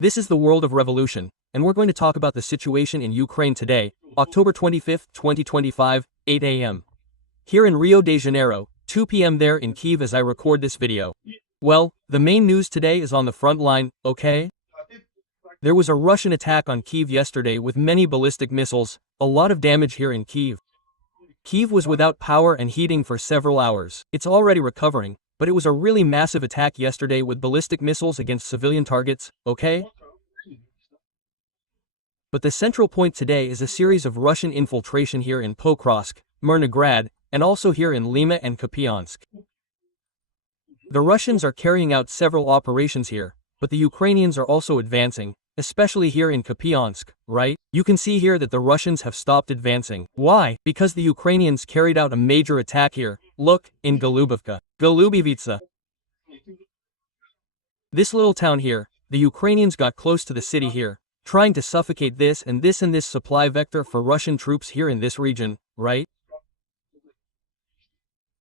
This is the world of revolution, and we're going to talk about the situation in Ukraine today, October 25, 2025, 8 a.m. Here in Rio de Janeiro, 2 p.m. there in Kyiv as I record this video. Well, the main news today is on the front line, okay? There was a Russian attack on Kyiv yesterday with many ballistic missiles, a lot of damage here in Kyiv. Kyiv was without power and heating for several hours. It's already recovering, but it was a really massive attack yesterday with ballistic missiles against civilian targets, okay? But the central point today is a series of Russian infiltration here in Pokrovsk, Myrnograd, and also here in LYMAN and KUPIANSK. The Russians are carrying out several operations here, but the Ukrainians are also advancing, especially here in Kupiansk, right? You can see here that the Russians have stopped advancing. Why? Because the Ukrainians carried out a major attack here, look, in Golubivka. Golubivitsa. This little town here, the Ukrainians got close to the city here, trying to suffocate this and this supply vector for Russian troops here in this region, right?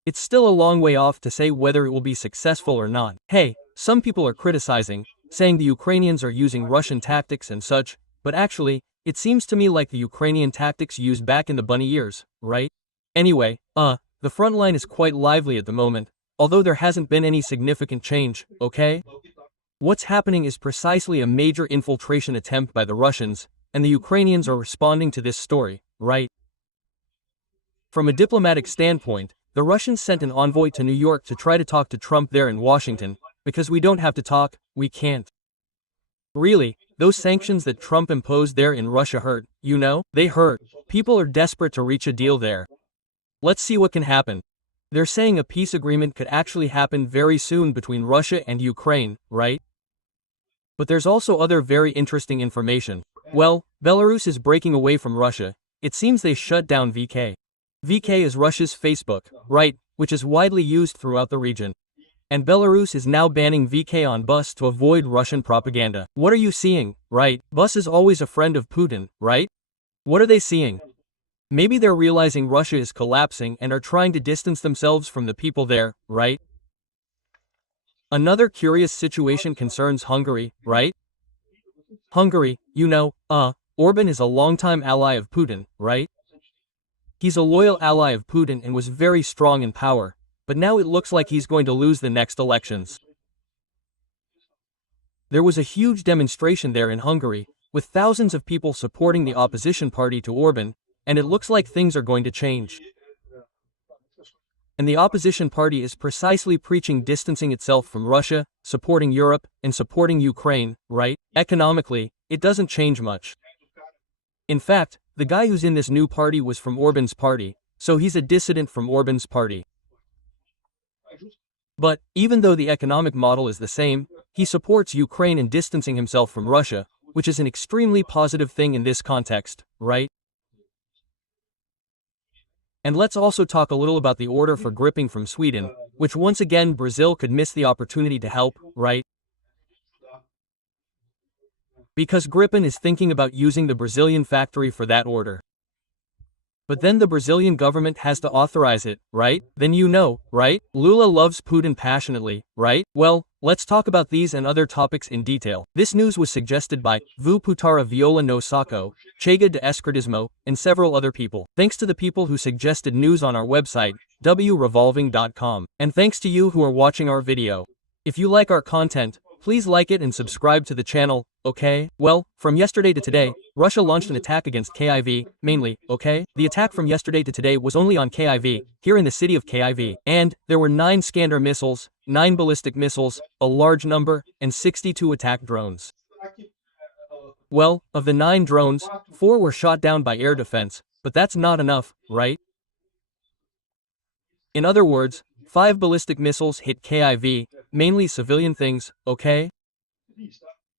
It's still a long way off to say whether it will be successful or not. Hey, some people are criticizing, saying the Ukrainians are using Russian tactics and such, but actually, it seems to me like the Ukrainian tactics used back in the bunny years, right? Anyway, the front line is quite lively at the moment, although there hasn't been any significant change, okay? What's happening is precisely a major infiltration attempt by the Russians, and the Ukrainians are responding to this story, right? From a diplomatic standpoint, the Russians sent an envoy to New York to try to talk to Trump there in Washington, because we don't have to talk, we can't. Really, those sanctions that Trump imposed there in Russia hurt, you know? They hurt. People are desperate to reach a deal there. Let's see what can happen. They're saying a peace agreement could actually happen very soon between Russia and Ukraine, right? But there's also other very interesting information. Well, Belarus is breaking away from Russia. It seems they shut down VK. VK is Russia's Facebook, right, which is widely used throughout the region. And Belarus is now banning VK on bus to avoid Russian propaganda. What are you seeing, right? Bus is always a friend of Putin, right? What are they seeing? Maybe they're realizing Russia is collapsing and are trying to distance themselves from the people there, right? Another curious situation concerns Hungary, right? Hungary, you know, Orban is a longtime ally of Putin, right? He's a loyal ally of Putin and was very strong in power, but now it looks like he's going to lose the next elections. There was a huge demonstration there in Hungary, with thousands of people supporting the opposition party to Orban, and it looks like things are going to change. And the opposition party is precisely preaching distancing itself from Russia, supporting Europe, and supporting Ukraine, right? Economically, it doesn't change much. In fact, the guy who's in this new party was from Orban's party, so he's a dissident from Orban's party. But, even though the economic model is the same, he supports Ukraine and distancing himself from Russia, which is an extremely positive thing in this context, right? And let's also talk a little about the order for gripping from Sweden, which once again Brazil could miss the opportunity to help, right? Because Gripen is thinking about using the Brazilian factory for that order. But then the Brazilian government has to authorize it, right? Then you know, right? Lula loves Putin passionately, right? Well, let's talk about these and other topics in detail. This news was suggested by Vu Putara Viola no Saco, Chega de Escratismo, and several other people. Thanks to the people who suggested news on our website, wrevolving.com. And thanks to you who are watching our video. If you like our content, please like it and subscribe to the channel, okay? Well, from yesterday to today, Russia launched an attack against KIV, mainly, okay? The attack from yesterday to today was only on KIV, here in the city of KIV. And there were 9 Skander missiles, 9 ballistic missiles, a large number, and 62 attack drones. Well, of the 9 drones, 4 were shot down by air defense, but that's not enough, right? In other words, 5 ballistic missiles hit KIV, mainly civilian things, okay?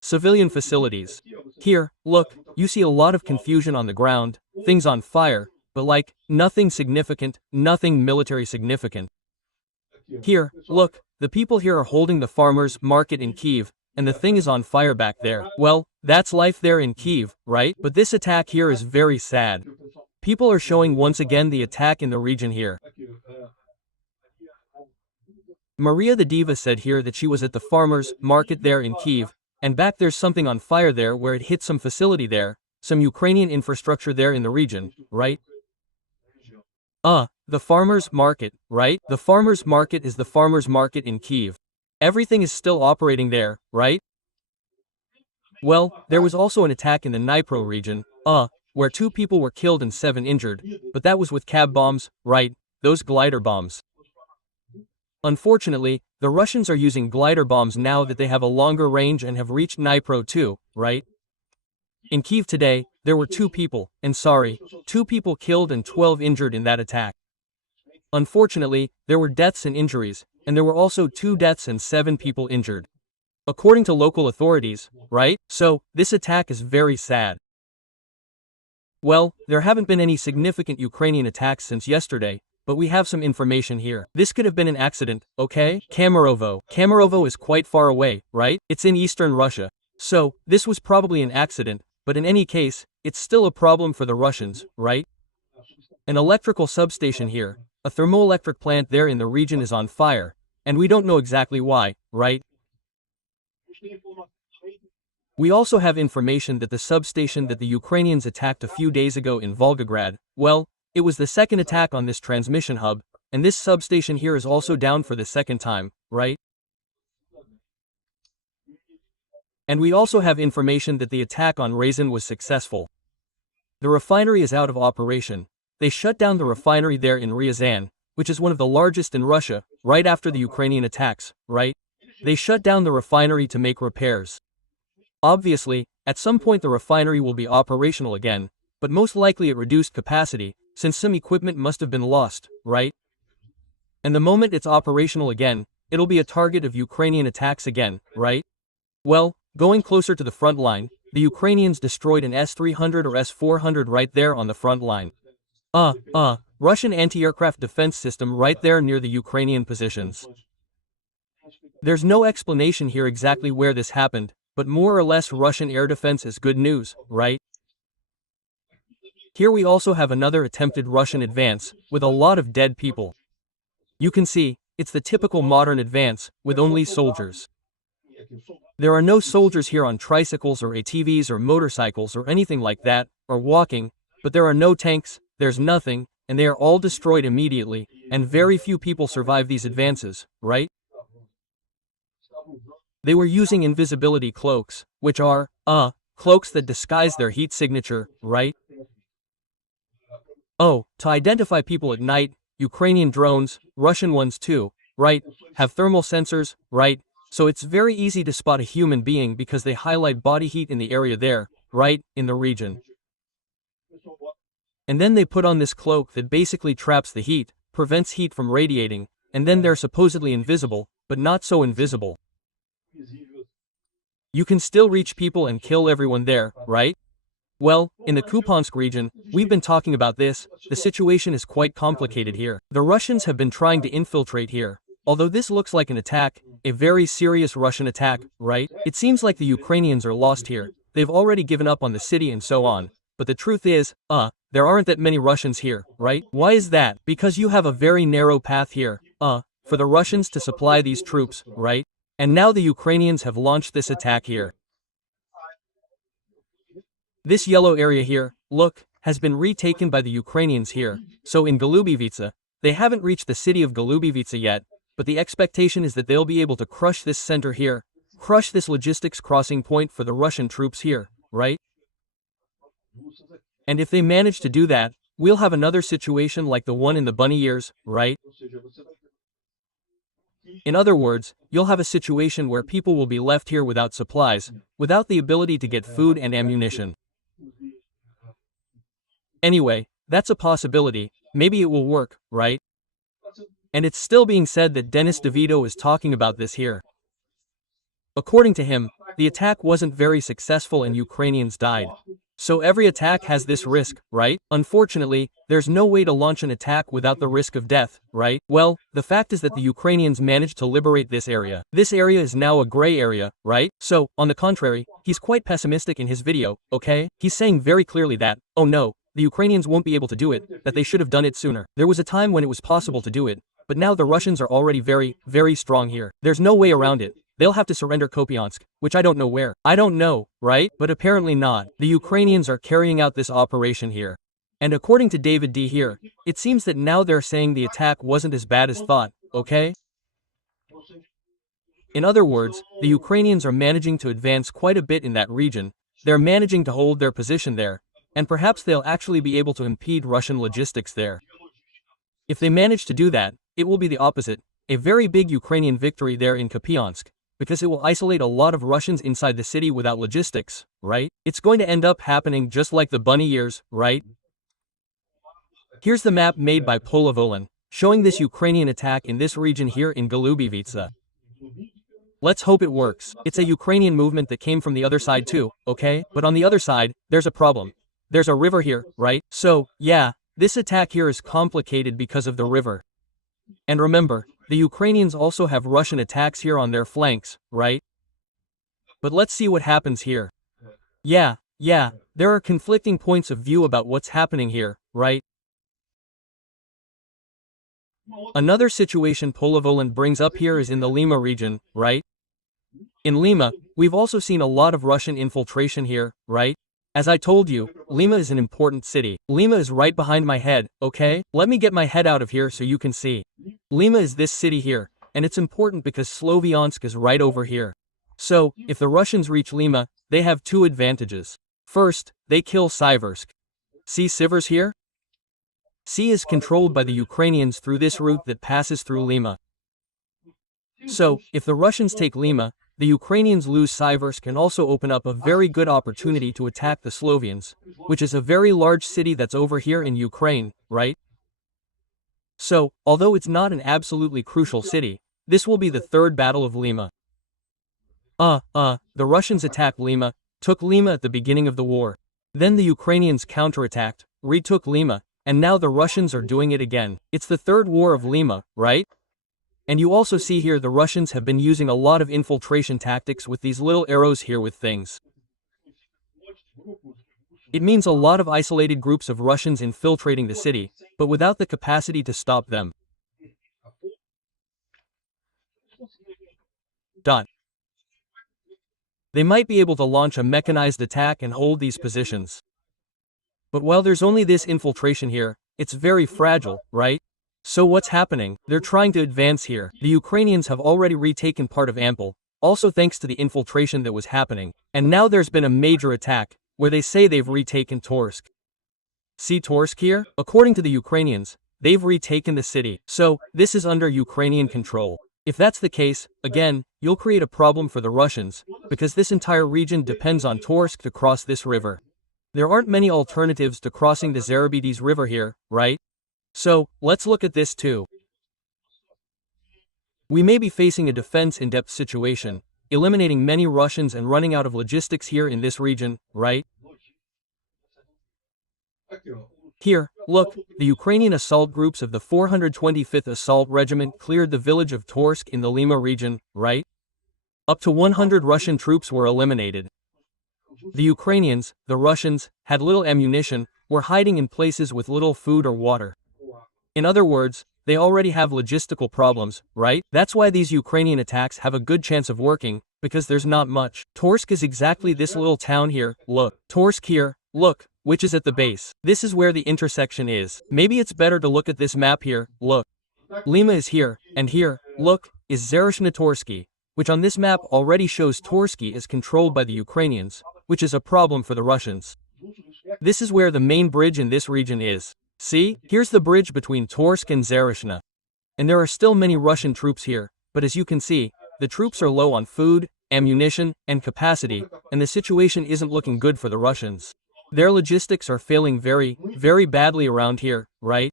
Civilian facilities. Here, look, you see a lot of confusion on the ground, things on fire, but like, nothing significant, nothing military significant. Here, look, the people here are holding the farmers' market in Kyiv, and the thing is on fire back there. Well, that's life there in Kyiv, right? But this attack here is very sad. People are showing once again the attack in the region here. Maria the Diva said here that she was at the farmers' market there in Kyiv, And back there's something on fire there where it hit some facility there, some Ukrainian infrastructure there in the region, right? The farmer's market, right? The farmer's market is the farmer's market in Kyiv. Everything is still operating there, right? Well, there was also an attack in the Dnipro region, where 2 people were killed and 7 injured, but that was with cab bombs, right? Those glider bombs. Unfortunately, the Russians are using glider bombs now that they have a longer range and have reached Dnipro too, right? In Kyiv today, there were 2 people, and 2 people killed and 12 injured in that attack. Unfortunately, there were deaths and injuries, and there were also 2 deaths and 7 people injured. According to local authorities, right? So, this attack is very sad. Well, there haven't been any significant Ukrainian attacks since yesterday, but we have some information here. This could have been an accident, okay? Kemerovo is quite far away, right? It's in eastern Russia. So, this was probably an accident, but in any case, it's still a problem for the Russians, right? An electrical substation here, a thermoelectric plant there in the region is on fire, and we don't know exactly why, right? We also have information that the substation that the Ukrainians attacked a few days ago in Volgograd, well, it was the second attack on this transmission hub, and this substation here is also down for the second time, right? And we also have information that the attack on Ryazan was successful. The refinery is out of operation. They shut down the refinery there in Ryazan, which is one of the largest in Russia, right after the Ukrainian attacks, right? They shut down the refinery to make repairs. Obviously, at some point the refinery will be operational again, but most likely at reduced capacity, since some equipment must have been lost, right? And the moment it's operational again, it'll be a target of Ukrainian attacks again, right? Well, going closer to the front line, the Ukrainians destroyed an S-300 or S-400 right there on the front line. Russian anti-aircraft defense system right there near the Ukrainian positions. There's no explanation here exactly where this happened, but more or less Russian air defense is good news, right? Here we also have another attempted Russian advance, with a lot of dead people. You can see, it's the typical modern advance, with only soldiers. There are no soldiers here on tricycles or ATVs or motorcycles or anything like that, or walking, but there are no tanks, there's nothing, and they are all destroyed immediately, and very few people survive these advances, right? They were using invisibility cloaks, which are, cloaks that disguise their heat signature, right? To identify people at night, Ukrainian drones, Russian ones too, right, have thermal sensors, right? So it's very easy to spot a human being because they highlight body heat in the area there, right, in the region. And then they put on this cloak that basically traps the heat, prevents heat from radiating, and then they're supposedly invisible, but not so invisible. You can still reach people and kill everyone there, right? Well, in the Kupiansk region, we've been talking about this, the situation is quite complicated here. The Russians have been trying to infiltrate here. Although this looks like an attack, a very serious Russian attack, right? It seems like the Ukrainians are lost here. They've already given up on the city and so on. But the truth is, there aren't that many Russians here, right? Why is that? Because you have a very narrow path here, for the Russians to supply these troops, right? And now the Ukrainians have launched this attack here. This yellow area here, look, has been retaken by the Ukrainians here. So in Golubivitsa, they haven't reached the city of Golubivitsa yet, but the expectation is that they'll be able to crush this center here, crush this logistics crossing point for the Russian troops here, right? And if they manage to do that, we'll have another situation like the one in the bunny years, right? In other words, you'll have a situation where people will be left here without supplies, without the ability to get food and ammunition. Anyway, that's a possibility, maybe it will work, right? And it's still being said that Denis DeVito is talking about this here. According to him, the attack wasn't very successful and Ukrainians died. So every attack has this risk, right? Unfortunately, there's no way to launch an attack without the risk of death, right? Well, the fact is that the Ukrainians managed to liberate this area. This area is now a gray area, right? So, on the contrary, he's quite pessimistic in his video, okay? He's saying very clearly that, oh no, the Ukrainians won't be able to do it, that they should have done it sooner. There was a time when it was possible to do it, but now the Russians are already very, very strong here. There's no way around it. they'll have to surrender Kupiansk, which I don't know where. I don't know, right? But apparently not. The Ukrainians are carrying out this operation here. And according to David D here, it seems that now they're saying the attack wasn't as bad as thought, okay? In other words, the Ukrainians are managing to advance quite a bit in that region. They're managing to hold their position there, and perhaps they'll actually be able to impede Russian logistics there. If they manage to do that, it will be the opposite, a very big Ukrainian victory there in Kupiansk, because it will isolate a lot of Russians inside the city without logistics, right? It's going to end up happening just like the bunny years, right? Here's the map made by Polovolin, showing this Ukrainian attack in this region here in Golubivitsa. Let's hope it works. It's a Ukrainian movement that came from the other side too, okay? But on the other side, there's a problem. There's a river here, right? So, yeah, this attack here is complicated because of the river. And remember, the Ukrainians also have Russian attacks here on their flanks, right? But let's see what happens here. Yeah, there are conflicting points of view about what's happening here, right? Another situation Polovolin brings up here is in the Lima region, right? In Lima, we've also seen a lot of Russian infiltration here, right? As I told you, Lima is an important city. Lima is right behind my head, okay? Let me get my head out of here so you can see. Lima is this city here, and it's important because Sloviansk is right over here. So, if the Russians reach Lima, they have two advantages. First, they kill Siversk. See Sivers here? C is controlled by the Ukrainians through this route that passes through Lima. So, if the Russians take Lima, the Ukrainians lose Siversk and also open up a very good opportunity to attack the Slovians, which is a very large city that's over here in Ukraine, right? So, although it's not an absolutely crucial city, this will be the third battle of Lima. The Russians attacked Lima, took Lima at the beginning of the war. Then the Ukrainians counterattacked, retook Lima, and now the Russians are doing it again. It's the third war of Lima, right? And you also see here the Russians have been using a lot of infiltration tactics with these little arrows here with things. It means a lot of isolated groups of Russians infiltrating the city, but without the capacity to stop them. They might be able to launch a mechanized attack and hold these positions. But while there's only this infiltration here, it's very fragile, right? So what's happening? They're trying to advance here. The Ukrainians have already retaken part of Ampel, also thanks to the infiltration that was happening. And now there's been a major attack, where they say they've retaken Torsk. See Torsk here? According to the Ukrainians, they've retaken the city. So, this is under Ukrainian control. If that's the case, again, you'll create a problem for the Russians, because this entire region depends on Torsk to cross this river. There aren't many alternatives to crossing the Zarabides River here, right? So, let's look at this too. We may be facing a defense-in-depth situation, eliminating many Russians and running out of logistics here in this region, right? Here, look, the Ukrainian assault groups of the 425th Assault Regiment cleared the village of Torsk in the Lima region, right? Up to 100 Russian troops were eliminated. The Ukrainians, the Russians, had little ammunition, were hiding in places with little food or water. In other words, they already have logistical problems, right? That's why these Ukrainian attacks have a good chance of working, because there's not much. Torsk is exactly this little town here, look. Torsk here, look, which is at the base. This is where the intersection is. Maybe it's better to look at this map here, look. Lima is here, and here, look, is Zareshna-Torsky, which on this map already shows Torsky is controlled by the Ukrainians, which is a problem for the Russians. This is where the main bridge in this region is. See, here's the bridge between Torsk and Zareshna. And there are still many Russian troops here, but as you can see, the troops are low on food, ammunition, and capacity, and the situation isn't looking good for the Russians. Their logistics are failing very, very badly around here, right?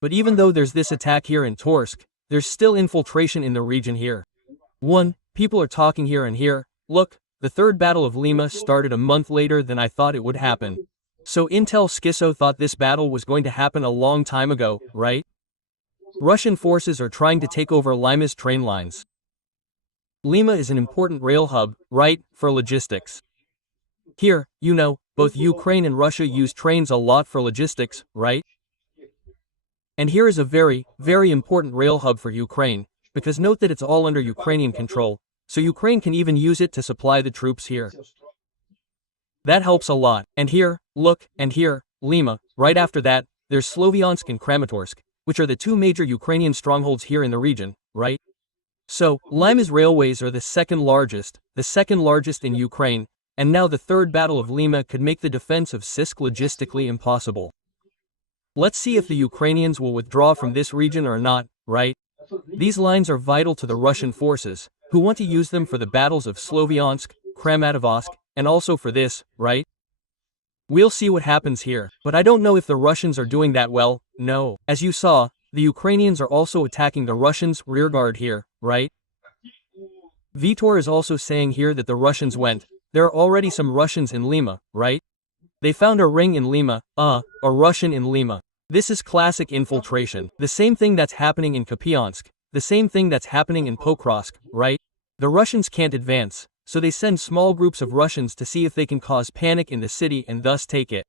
But even though there's this attack here in Torsk, there's still infiltration in the region here. People are talking here and here, look, the third battle of Lima started a month later than I thought it would happen. So Intel Schizo thought this battle was going to happen a long time ago, right? Russian forces are trying to take over Lima's train lines. Lima is an important rail hub, right, for logistics. Here, you know, both Ukraine and Russia use trains a lot for logistics, right? And here is a very, very important rail hub for Ukraine, because note that it's all under Ukrainian control, So Ukraine can even use it to supply the troops here. That helps a lot. And here, look, and here, Lima. Right after that, there's Sloviansk and Kramatorsk, which are the two major Ukrainian strongholds here in the region, right? So, Lima's railways are the second largest in Ukraine, and now the third battle of Lima could make the defense of Sisk logistically impossible. Let's see if the Ukrainians will withdraw from this region or not, right? These lines are vital to the Russian forces, who want to use them for the battles of Sloviansk, Kramatorsk, and also for this, right? We'll see what happens here, but I don't know if the Russians are doing that well, no. As you saw, the Ukrainians are also attacking the Russians' rearguard here, right? Vitor is also saying here that the Russians went. There are already some Russians in Lima, right? They found a ring in Lima, a Russian in Lima. This is classic infiltration. The same thing that's happening in Kupiansk, the same thing that's happening in Pokrovsk, right? The Russians can't advance, so they send small groups of Russians to see if they can cause panic in the city and thus take it.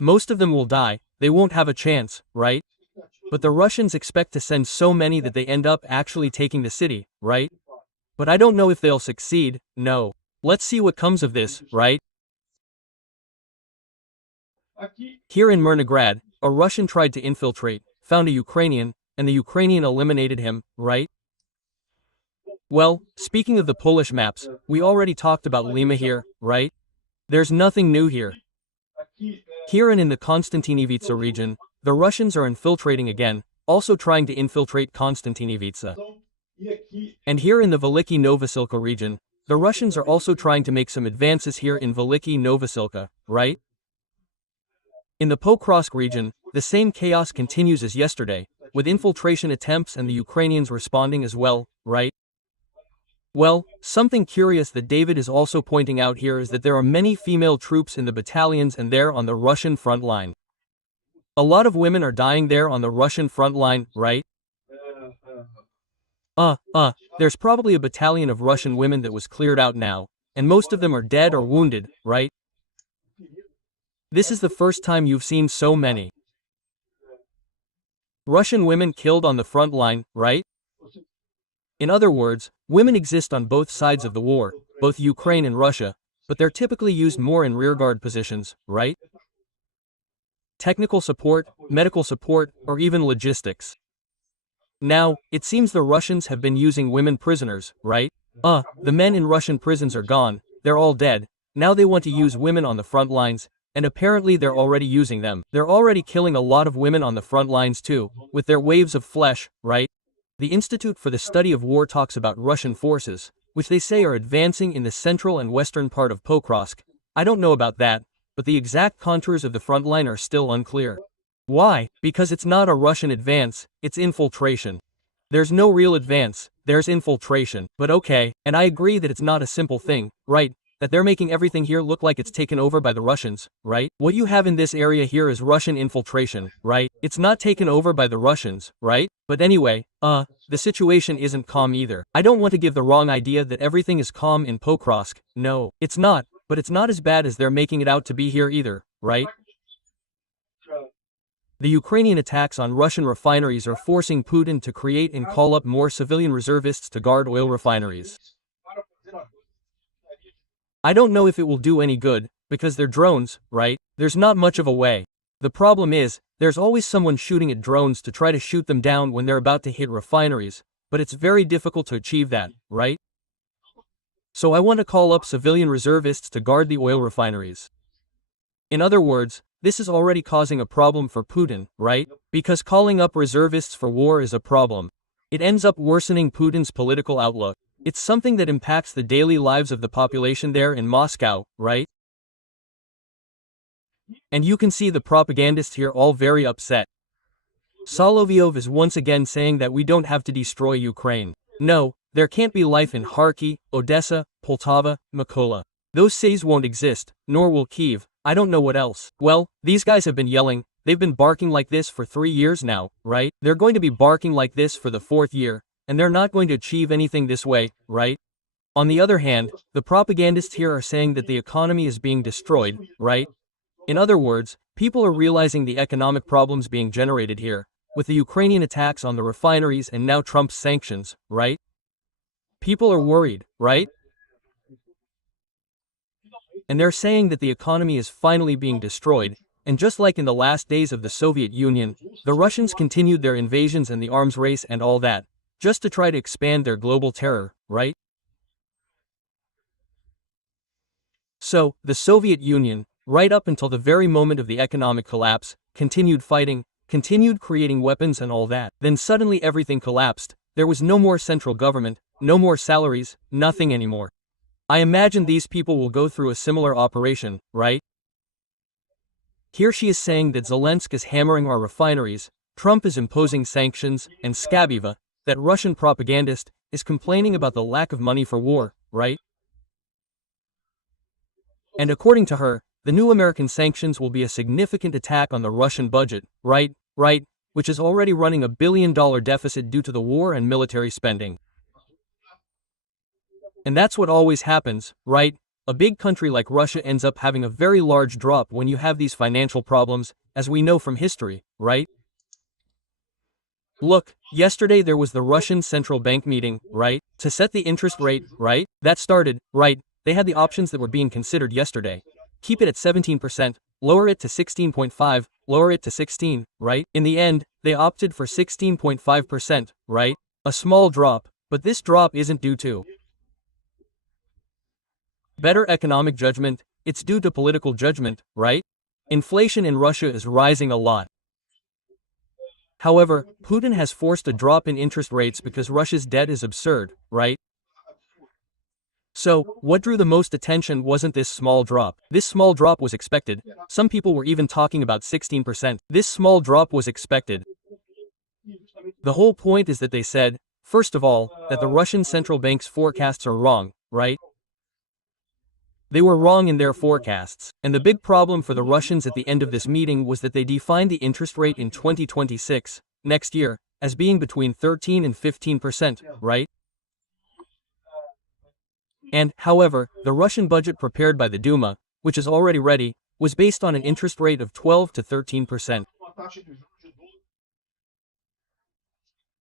Most of them will die, they won't have a chance, right? But the Russians expect to send so many that they end up actually taking the city, right? But I don't know if they'll succeed, no. Let's see what comes of this, right? Here in Mirnograd, a Russian tried to infiltrate, found a Ukrainian, and the Ukrainian eliminated him, right? Well, speaking of the Polish maps, we already talked about Lima here, right? There's nothing new here. Here and in the Konstantinovica region, the Russians are infiltrating again, also trying to infiltrate Konstantinovica. And here in the Veliki Novosilka region, the Russians are also trying to make some advances here in Veliki Novosilka, right? In the Pokrovsk region, the same chaos continues as yesterday, with infiltration attempts and the Ukrainians responding as well, right? Well, something curious that David is also pointing out here is that there are many female troops in the battalions and there on the Russian front line. A lot of women are dying there on the Russian front line, right? There's probably a battalion of Russian women that was cleared out now, and most of them are dead or wounded, right? This is the first time you've seen so many Russian women killed on the front line, right? In other words, women exist on both sides of the war, both Ukraine and Russia, but they're typically used more in rearguard positions, right? Technical support, medical support, or even logistics. Now, it seems the Russians have been using women prisoners, right? The men in Russian prisons are gone, they're all dead, now they want to use women on the front lines, and apparently they're already using them. They're already killing a lot of women on the front lines too, with their waves of flesh, right? The Institute for the Study of War talks about Russian forces, which they say are advancing in the central and western part of Pokrovsk. I don't know about that, but the exact contours of the front line are still unclear. Why? Because it's not a Russian advance, it's infiltration. There's no real advance, there's infiltration. But okay, and I agree that it's not a simple thing, right? That they're making everything here look like it's taken over by the Russians, right? What you have in this area here is Russian infiltration, right? It's not taken over by the Russians, right? But anyway, the situation isn't calm either. I don't want to give the wrong idea that everything is calm in Pokrovsk, no, it's not, but it's not as bad as they're making it out to be here either, right? The Ukrainian attacks on Russian refineries are forcing Putin to create and call up more civilian reservists to guard oil refineries. I don't know if it will do any good, because they're drones, right? There's not much of a way. The problem is, there's always someone shooting at drones to try to shoot them down when they're about to hit refineries, but it's very difficult to achieve that, right? So I want to call up civilian reservists to guard the oil refineries. In other words, this is already causing a problem for Putin, right? Because calling up reservists for war is a problem. It ends up worsening Putin's political outlook. It's something that impacts the daily lives of the population there in Moscow, right? And you can see the propagandists here all very upset. Solovyov is once again saying that we don't have to destroy Ukraine. No, there can't be life in Kharkiv, Odessa, Poltava, Mykola. Those cities won't exist, nor will Kyiv. I don't know what else. Well, these guys have been yelling, they've been barking like this for 3 years now, right? They're going to be barking like this for the 4th year. And they're not going to achieve anything this way, right? On the other hand, the propagandists here are saying that the economy is being destroyed, right? In other words, people are realizing the economic problems being generated here, with the Ukrainian attacks on the refineries and now Trump's sanctions, right? People are worried, right? And they're saying that the economy is finally being destroyed, and just like in the last days of the Soviet Union, the Russians continued their invasions and the arms race and all that, just to try to expand their global terror, right? So, the Soviet Union, right up until the very moment of the economic collapse, continued fighting, continued creating weapons and all that. Then suddenly everything collapsed. There was no more central government, no more salaries, nothing anymore. I imagine these people will go through a similar operation, right? Here she is saying that Zelensky is hammering our refineries, Trump is imposing sanctions, and Skabiva, that Russian propagandist, is complaining about the lack of money for war, right? And according to her, the new American sanctions will be a significant attack on the Russian budget, right, which is already running $1 billion deficit due to the war and military spending. And that's what always happens, right? A big country like Russia ends up having a very large drop when you have these financial problems, as we know from history, right? Look, yesterday there was the Russian central bank meeting, right? To set the interest rate, right? That started, right? They had the options that were being considered yesterday. Keep it at 17%, lower it to 16.5, lower it to 16, right? In the end, they opted for 16.5%, right? A small drop, but this drop isn't due to better economic judgment, it's due to political judgment, right? Inflation in Russia is rising a lot. However, Putin has forced a drop in interest rates because Russia's debt is absurd, right? So, what drew the most attention wasn't this small drop. This small drop was expected. Some people were even talking about 16%. This small drop was expected. The whole point is that they said, first of all, that the Russian central bank's forecasts are wrong, right? They were wrong in their forecasts, and the big problem for the Russians at the end of this meeting was that they defined the interest rate in 2026, next year, as being between 13 and 15%, right? And, however, the Russian budget prepared by the Duma, which is already ready, was based on an interest rate of 12 to 13%.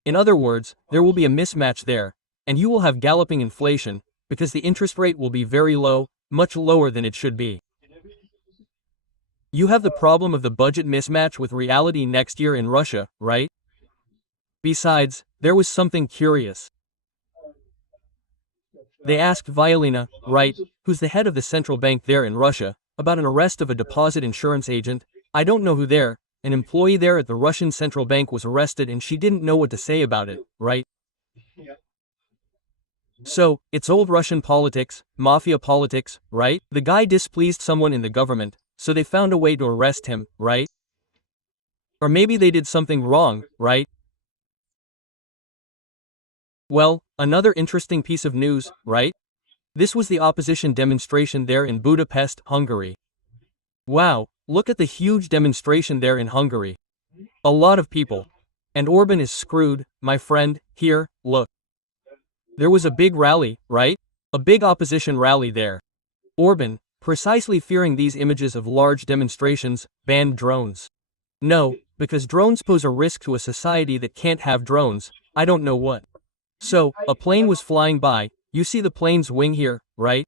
In other words, there will be a mismatch there, and you will have galloping inflation, because the interest rate will be very low, much lower than it should be. You have the problem of the budget mismatch with reality next year in Russia, right? Besides, there was something curious. They asked Violina, right, who's the head of the central bank there in Russia, about an arrest of a deposit insurance agent. I don't know who there, an employee there at the Russian central bank was arrested and she didn't know what to say about it, right? So, it's old Russian politics, mafia politics, right? The guy displeased someone in the government, so they found a way to arrest him, right? Or maybe they did something wrong, right? Well, another interesting piece of news, right? This was the opposition demonstration there in Budapest, Hungary. Wow, look at the huge demonstration there in Hungary. A lot of people. And Orban is screwed, my friend, here, look. There was a big rally, right? A big opposition rally there. Orban, precisely fearing these images of large demonstrations, banned drones. No, because drones pose a risk to a society that can't have drones, I don't know what. So, a plane was flying by, you see the plane's wing here, right?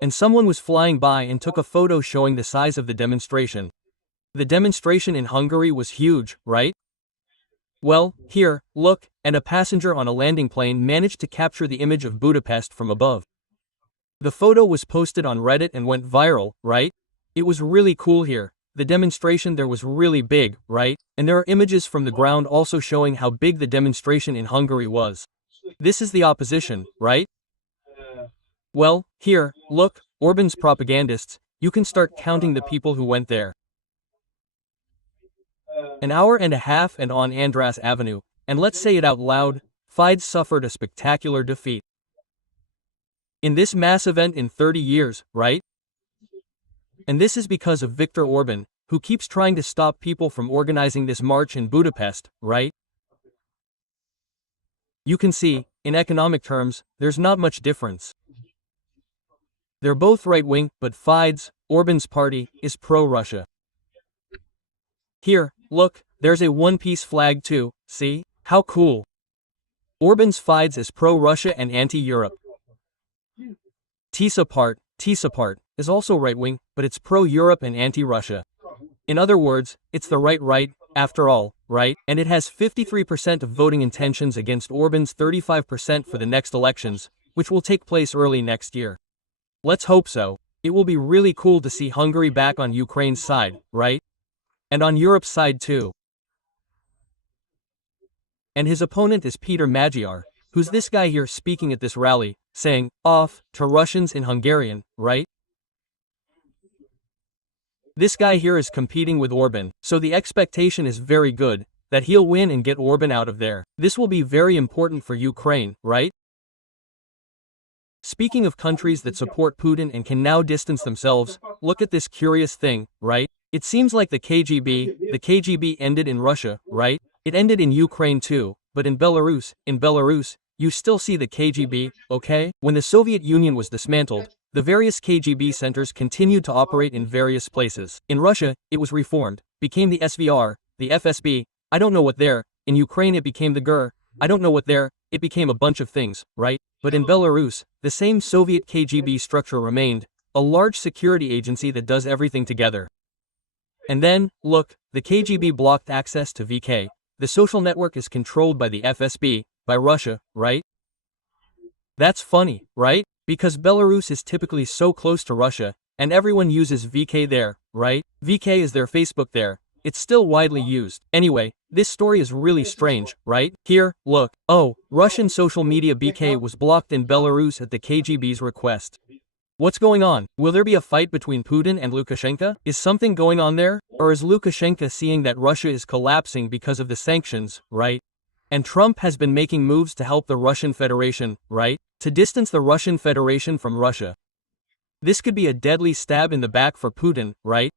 And someone was flying by and took a photo showing the size of the demonstration. The demonstration in Hungary was huge, right? Well, here, look, and a passenger on a landing plane managed to capture the image of Budapest from above. The photo was posted on Reddit and went viral, right? It was really cool here. The demonstration there was really big, right? And there are images from the ground also showing how big the demonstration in Hungary was. This is the opposition, right? Well, here, look, Orban's propagandists, you can start counting the people who went there. An hour and a half and on Andras Avenue, and let's say it out loud, Fidesz suffered a spectacular defeat. In this mass event in 30 years, right? And this is because of Viktor Orban, who keeps trying to stop people from organizing this march in Budapest, right? You can see, in economic terms, there's not much difference. They're both right-wing, but Fidesz, Orban's party, is pro-Russia. Here, look, there's a one-piece flag too, see? How cool. Orban's fides is pro-Russia and anti-Europe. TISA part is also right-wing, but it's pro-Europe and anti-Russia. In other words, it's the right, after all, right? And it has 53% of voting intentions against Orban's 35% for the next elections, which will take place early next year. Let's hope so. It will be really cool to see Hungary back on Ukraine's side, right? And on Europe's side too. And his opponent is Peter Magyar, who's this guy here speaking at this rally, saying, off, to Russians in Hungarian, right? This guy here is competing with Orban, so the expectation is very good, that he'll win and get Orban out of there. This will be very important for Ukraine, right? Speaking of countries that support Putin and can now distance themselves, look at this curious thing, right? It seems like the KGB ended in Russia, right? It ended in Ukraine too, but in Belarus, you still see the KGB, okay? When the Soviet Union was dismantled, the various KGB centers continued to operate in various places. In Russia, it was reformed, became the SVR, the FSB, I don't know what there. In Ukraine it became the GUR, I don't know what there. It became a bunch of things, right? But in Belarus, the same Soviet KGB structure remained, a large security agency that does everything together. And then, look, the KGB blocked access to VK. The social network is controlled by the FSB, by Russia, right? That's funny, right? Because Belarus is typically so close to Russia, and everyone uses VK there, right? VK is their Facebook there. It's still widely used. Anyway, this story is really strange, right? Here, look. Oh, Russian social media BK was blocked in Belarus at the KGB's request. What's going on? Will there be a fight between Putin and Lukashenko? Is something going on there? Or is Lukashenko seeing that Russia is collapsing because of the sanctions, right? And Trump has been making moves to help the Russian Federation, right? To distance the Russian Federation from Russia. This could be a deadly stab in the back for Putin, right?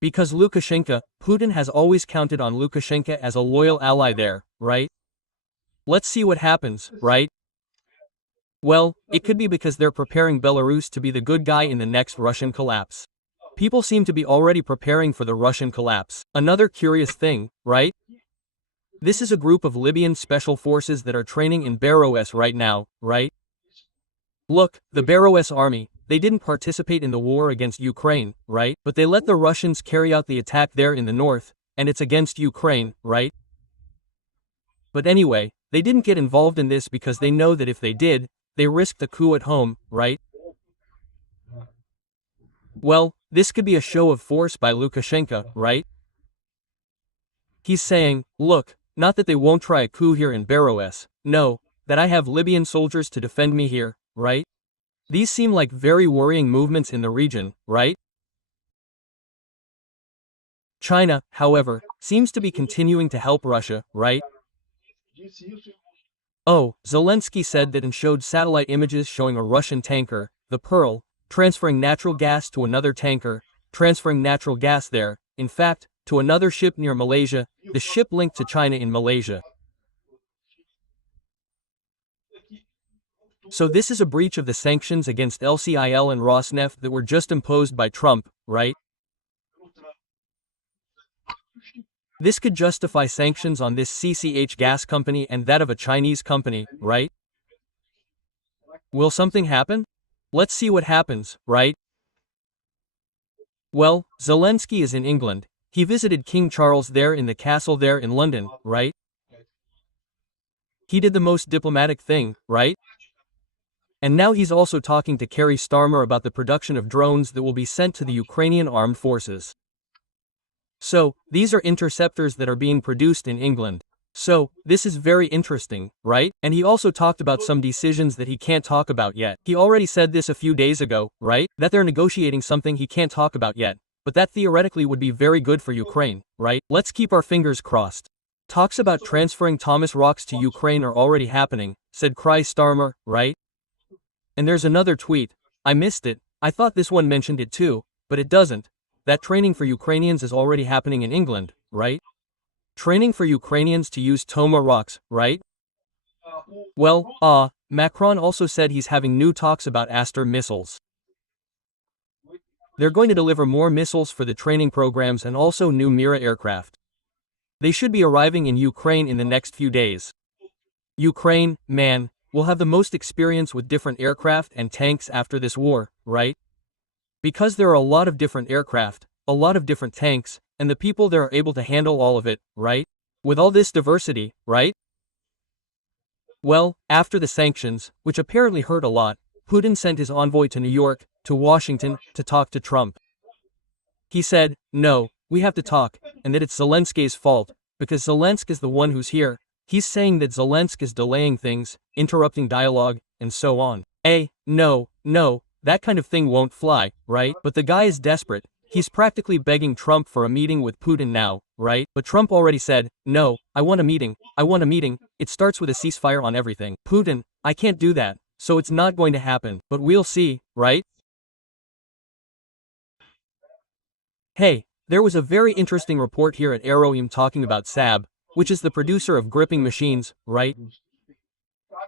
Because Putin has always counted on Lukashenko as a loyal ally there, right? Let's see what happens, right? Well, it could be because they're preparing Belarus to be the good guy in the next Russian collapse. People seem to be already preparing for the Russian collapse. Another curious thing, right? This is a group of Libyan special forces that are training in Belarus right now, right? Look, the Belarus army, they didn't participate in the war against Ukraine, right? But they let the Russians carry out the attack there in the north, and it's against Ukraine, right? But anyway, they didn't get involved in this because they know that if they did, they risked the coup at home, right? Well, this could be a show of force by Lukashenko, right? He's saying, look, not that they won't try a coup here in Belarus, no, that I have Libyan soldiers to defend me here, right? These seem like very worrying movements in the region, right? China, however, seems to be continuing to help Russia, right? Oh, Zelensky said that and showed satellite images showing a Russian tanker, the Pearl, transferring natural gas to another tanker, transferring natural gas there, in fact, to another ship near Malaysia, the ship linked to China in Malaysia. So this is a breach of the sanctions against LCIL and Rosneft that were just imposed by Trump, right? This could justify sanctions on this CCH gas company and that of a Chinese company, right? Will something happen? Let's see what happens, right? Well, Zelensky is in England. He visited King Charles there in the castle there in London, right? He did the most diplomatic thing, right? And now he's also talking to Keir Starmer about the production of drones that will be sent to the Ukrainian armed forces. So, these are interceptors that are being produced in England. So, this is very interesting, right? And he also talked about some decisions that he can't talk about yet. He already said this a few days ago, right? That they're negotiating something he can't talk about yet. But that theoretically would be very good for Ukraine, right? Let's keep our fingers crossed. Talks about transferring Thomas rocks to Ukraine are already happening, said Keir Starmer, right? And there's another tweet. I missed it. I thought this one mentioned it too, but it doesn't. That training for Ukrainians is already happening in England, right? Training for Ukrainians to use Toma rocks, right? Well, Macron also said he's having new talks about Aster missiles. They're going to deliver more missiles for the training programs and also new Mira aircraft. They should be arriving in Ukraine in the next few days. Ukraine, man, will have the most experience with different aircraft and tanks after this war, right? Because there are a lot of different aircraft, a lot of different tanks, and the people there are able to handle all of it, right? With all this diversity, right? Well, after the sanctions, which apparently hurt a lot, Putin sent his envoy to New York, to Washington, to talk to Trump. He said, no, we have to talk, and that it's Zelensky's fault, because Zelensky is the one who's here. He's saying that Zelensky is delaying things, interrupting dialogue, and so on. No, that kind of thing won't fly, right? But the guy is desperate. He's practically begging Trump for a meeting with Putin now, right? But Trump already said, no, I want a meeting. It starts with a ceasefire on everything. Putin, I can't do that, so it's not going to happen. But we'll see, right? Hey, there was a very interesting report here at Aeroim talking about SOBRE, which is the producer of gripping machines, right?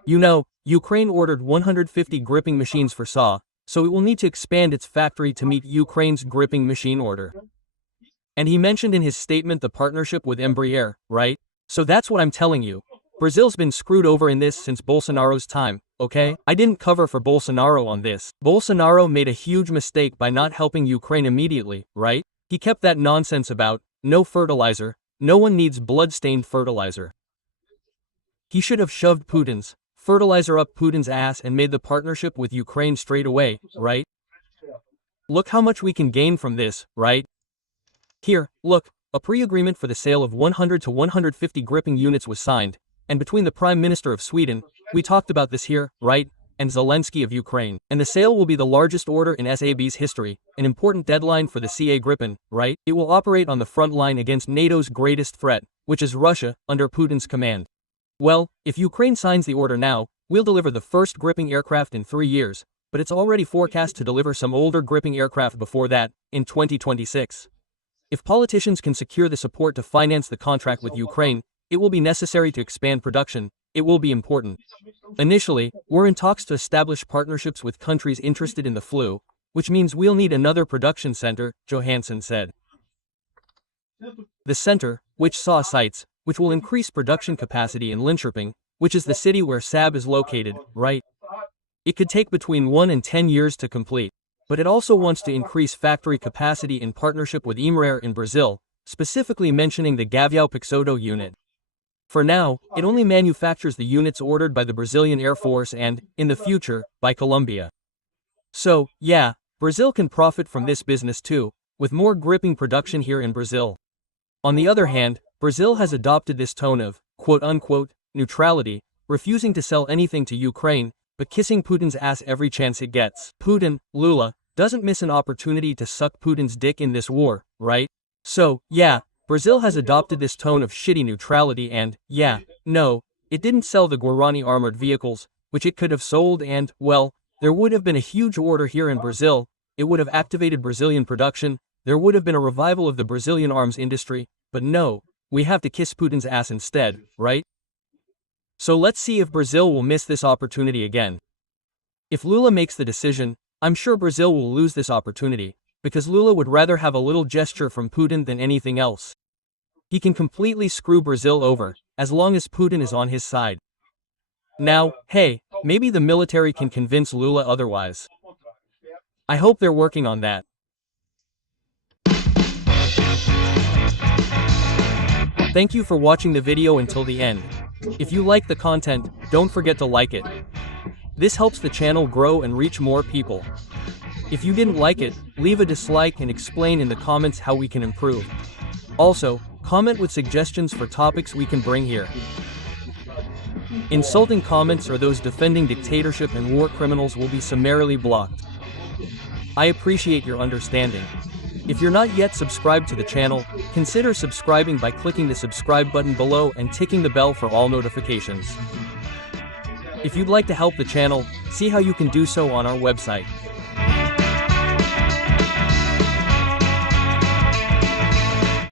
You know, Ukraine ordered 150 gripping machines for SAW, so it will need to expand its factory to meet Ukraine's gripping machine order. And he mentioned in his statement the partnership with Embraer, right? So that's what I'm telling you. Brazil's been screwed over in this since Bolsonaro's time, okay? I didn't cover for Bolsonaro on this. Bolsonaro made a huge mistake by not helping Ukraine immediately, right? He kept that nonsense about, no fertilizer, no one needs blood-stained fertilizer. He should have shoved Putin's fertilizer up Putin's ass and made the partnership with Ukraine straight away, right? Look how much we can gain from this, right? Here, look, a pre-agreement for the sale of 100 to 150 gripping units was signed, and between the Prime Minister of Sweden, we talked about this here, right, and Zelensky of Ukraine, and the sale will be the largest order in SAB's history, an important deadline for the CA Gripen, right? It will operate on the front line against NATO's greatest threat, which is Russia, under Putin's command. Well, if Ukraine signs the order now, we'll deliver the first gripping aircraft in 3 years, but it's already forecast to deliver some older gripping aircraft before that, in 2026. If politicians can secure the support to finance the contract with Ukraine, it will be necessary to expand production. It will be important. Initially, we're in talks to establish partnerships with countries interested in the flu, which means we'll need another production center, Johansson said. The center, which SAW sites, which will increase production capacity in Linköping, which is the city where SOBRE is located, right? It could take between 1 and 10 years to complete, but it also wants to increase factory capacity in partnership with Embraer in Brazil, specifically mentioning the Gavião Peixoto unit. For now, it only manufactures the units ordered by the Brazilian Air Force and, in the future, by Colombia. So, yeah, Brazil can profit from this business too, with more gripping production here in Brazil. On the other hand, Brazil has adopted this tone of, quote-unquote, neutrality, refusing to sell anything to Ukraine, but kissing Putin's ass every chance it gets. Putin, Lula, doesn't miss an opportunity to suck Putin's dick in this war, right? So, yeah, Brazil has adopted this tone of shitty neutrality and, yeah, no, it didn't sell the Guarani armored vehicles, which it could have sold and, well, there would have been a huge order here in Brazil, it would have activated Brazilian production, there would have been a revival of the Brazilian arms industry, but no, we have to kiss Putin's ass instead, right? So let's see if Brazil will miss this opportunity again. If Lula makes the decision, I'm sure Brazil will lose this opportunity, because Lula would rather have a little gesture from Putin than anything else. He can completely screw Brazil over, as long as Putin is on his side. Now, hey, maybe the military can convince Lula otherwise. I hope they're working on that. Thank you for watching the video until the end. If you like the content, don't forget to like it. This helps the channel grow and reach more people. If you didn't like it, leave a dislike and explain in the comments how we can improve. Also, comment with suggestions for topics we can bring here. Insulting comments or those defending dictatorship and war criminals will be summarily blocked. I appreciate your understanding. If you're not yet subscribed to the channel, consider subscribing by clicking the subscribe button below and ticking the bell for all notifications. If you'd like to help the channel, see how you can do so on our website.